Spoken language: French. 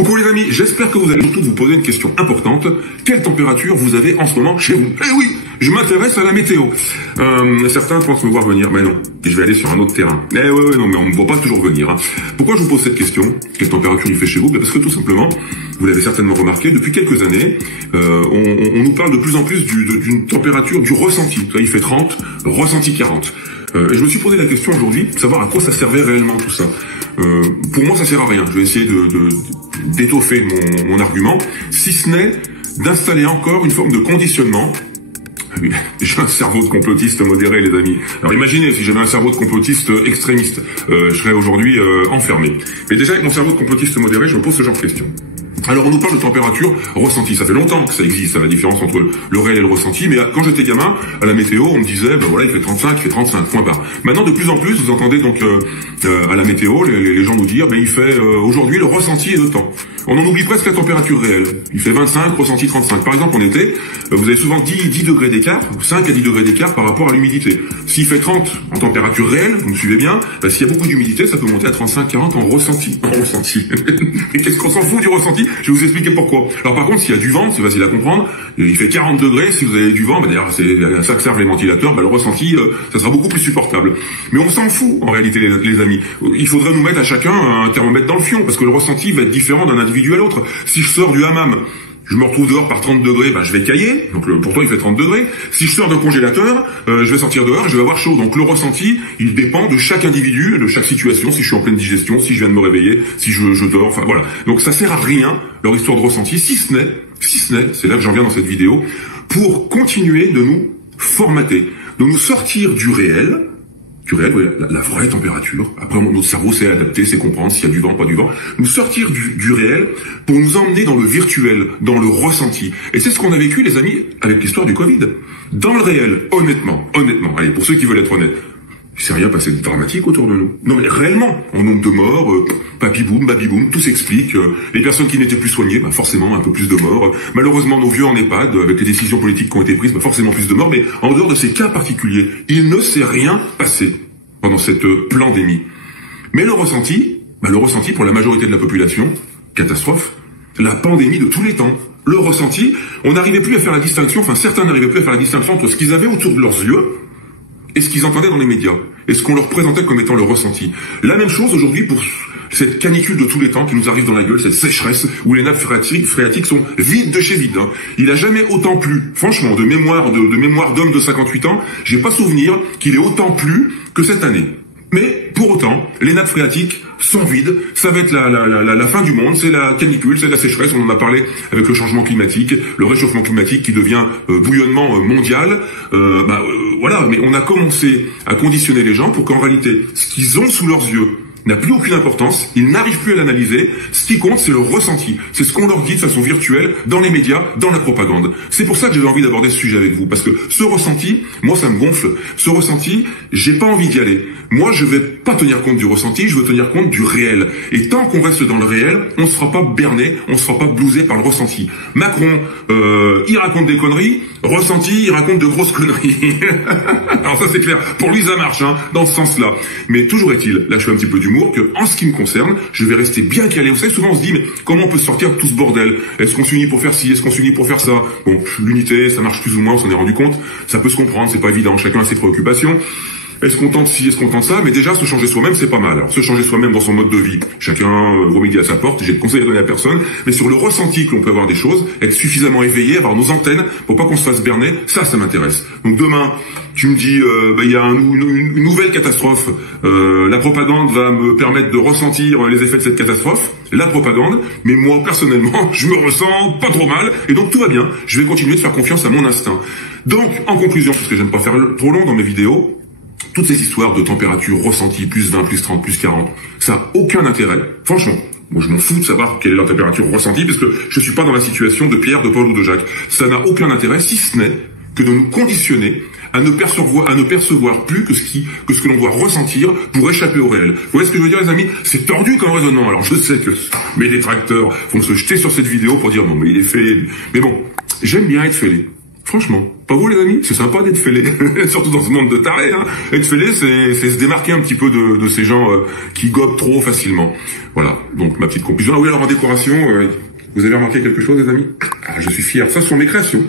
Coucou les amis, j'espère que vous allez tous vous poser une question importante. Quelle température vous avez en ce moment chez vous? Eh oui, je m'intéresse à la météo. Certains pensent me voir venir, mais non, je vais aller sur un autre terrain. Eh ouais, non, mais on ne me voit pas toujours venir. Pourquoi je vous pose cette question? Quelle température il fait chez vous? Parce que tout simplement, vous l'avez certainement remarqué, depuis quelques années, on nous parle de plus en plus d'une température du ressenti. Il fait 30, ressenti 40. Et je me suis posé la question aujourd'hui de savoir à quoi ça servait réellement tout ça. Pour moi, ça sert à rien. Je vais essayer d'étoffer mon argument, si ce n'est d'installer encore une forme de conditionnement. J'ai un cerveau de complotiste modéré, les amis. Alors imaginez, si j'avais un cerveau de complotiste extrémiste, je serais aujourd'hui enfermé. Mais déjà, avec mon cerveau de complotiste modéré, je me pose ce genre de questions. Alors on nous parle de température ressentie, ça fait longtemps que ça existe, la différence entre le réel et le ressenti, mais quand j'étais gamin, à la météo, on me disait, ben voilà, il fait 35, il fait 35, point barre. Maintenant, de plus en plus, vous entendez donc à la météo, les gens nous dire, ben il fait aujourd'hui le ressenti est de temps. On en oublie presque la température réelle. Il fait 25, ressenti 35. Par exemple, en été, vous avez souvent 10 degrés d'écart, 5 à 10 degrés d'écart par rapport à l'humidité. S'il fait 30 en température réelle, vous me suivez bien, ben, s'il y a beaucoup d'humidité, ça peut monter à 35, 40 en ressenti. Et qu'est-ce qu'on s'en fout du ressenti? Je vais vous expliquer pourquoi. Alors par contre, s'il y a du vent, c'est facile à comprendre. Il fait 40 degrés, si vous avez du vent, d'ailleurs c'est à ça que servent les ventilateurs, le ressenti, ça sera beaucoup plus supportable. Mais on s'en fout, en réalité, les amis. Il faudrait nous mettre à chacun un thermomètre dans le fion, parce que le ressenti va être différent d'un individu à l'autre. Si je sors du hammam, je me retrouve dehors par 30 degrés, je vais cailler, donc pourtant il fait 30 degrés. Si je sors d'un congélateur, je vais sortir dehors et je vais avoir chaud. Donc le ressenti, il dépend de chaque individu, de chaque situation, si je suis en pleine digestion, si je viens de me réveiller, si je dors, enfin voilà. Donc ça sert à rien, leur histoire de ressenti, si ce n'est, c'est là que j'en viens dans cette vidéo, pour continuer de nous formater, de nous sortir du réel, oui, la vraie température. Après, notre cerveau sait adapter, sait comprendre s'il y a du vent, pas du vent. Nous sortir du réel pour nous emmener dans le virtuel, dans le ressenti. Et c'est ce qu'on a vécu, les amis, avec l'histoire du Covid. Dans le réel, honnêtement, allez, pour ceux qui veulent être honnêtes, il s'est rien passé de dramatique autour de nous. Non mais réellement, en nombre de morts, papy boum, baby boum, tout s'explique. Les personnes qui n'étaient plus soignées, forcément un peu plus de morts. Malheureusement, nos vieux en EHPAD, avec les décisions politiques qui ont été prises, forcément plus de morts. Mais en dehors de ces cas particuliers, il ne s'est rien passé pendant cette pandémie. Mais le ressenti pour la majorité de la population, catastrophe, la pandémie de tous les temps. Le ressenti, on n'arrivait plus à faire la distinction, certains n'arrivaient plus à faire la distinction entre ce qu'ils avaient autour de leurs yeux et ce qu'ils entendaient dans les médias, et ce qu'on leur présentait comme étant le ressenti. La même chose aujourd'hui pour cette canicule de tous les temps qui nous arrive dans la gueule, cette sécheresse où les nappes phréatiques sont vides de chez vide. Il a jamais autant plu, franchement, de mémoire d'homme de 58 ans, j'ai pas souvenir qu'il ait autant plu que cette année. Mais pour autant, les nappes phréatiques sont vides, ça va être la fin du monde, c'est la canicule, c'est la sécheresse, on en a parlé avec le changement climatique, le réchauffement climatique qui devient bouillonnement mondial, voilà, mais on a commencé à conditionner les gens pour qu'en réalité, ce qu'ils ont sous leurs yeux n'a plus aucune importance, ils n'arrivent plus à l'analyser, ce qui compte c'est le ressenti, c'est ce qu'on leur dit de façon virtuelle, dans les médias, dans la propagande. C'est pour ça que j'avais envie d'aborder ce sujet avec vous, parce que ce ressenti, moi ça me gonfle, ce ressenti, j'ai pas envie d'y aller. Moi je vais pas tenir compte du ressenti, je veux tenir compte du réel. Et tant qu'on reste dans le réel, on se fera pas berner, on se fera pas blouser par le ressenti. Macron, il raconte des conneries, ressenti, il raconte de grosses conneries. Alors ça c'est clair, pour lui ça marche, dans ce sens-là. Mais toujours est-il, là je fais un petit peu d'humour, que en ce qui me concerne, je vais rester bien calé. Vous savez, souvent on se dit, mais comment on peut sortir de tout ce bordel? Est-ce qu'on s'unit pour faire ci? Est-ce qu'on s'unit pour faire ça? Bon, l'unité, ça marche plus ou moins, on s'en est rendu compte. Ça peut se comprendre, c'est pas évident, chacun a ses préoccupations. Est-ce qu'on tente ci, est-ce qu'on tente ça? Mais déjà, se changer soi-même, c'est pas mal. Alors, se changer soi-même dans son mode de vie, chacun remédie à sa porte, j'ai de conseils à donner à personne, mais sur le ressenti que l'on peut avoir des choses, être suffisamment éveillé, avoir nos antennes, pour pas qu'on se fasse berner, ça m'intéresse. Donc demain, tu me dis, il y a une nouvelle catastrophe, la propagande va me permettre de ressentir les effets de cette catastrophe, la propagande, mais moi, personnellement, je me ressens pas trop mal, et donc tout va bien. Je vais continuer de faire confiance à mon instinct. Donc, en conclusion, parce que j'aime pas faire trop long dans mes vidéos, toutes ces histoires de température ressentie, plus 20, plus 30, plus 40, ça n'a aucun intérêt. Franchement, moi je m'en fous de savoir quelle est la température ressentie, parce que je suis pas dans la situation de Pierre, de Paul ou de Jacques. Ça n'a aucun intérêt, si ce n'est que de nous conditionner à ne percevoir plus que ce que l'on doit ressentir pour échapper au réel. Vous voyez ce que je veux dire, les amis? C'est tordu comme raisonnement. Alors je sais que mes détracteurs vont se jeter sur cette vidéo pour dire non mais il est fêlé. Mais bon, j'aime bien être fêlé. Franchement, pas vous les amis, c'est sympa d'être fêlé, surtout dans ce monde de tarés. Hein. Être fêlé, c'est se démarquer un petit peu de ces gens qui gobent trop facilement. Voilà, donc ma petite conclusion. Ah oui, alors en décoration, vous avez remarqué quelque chose les amis? Ah, je suis fier, ça ce sont mes créations.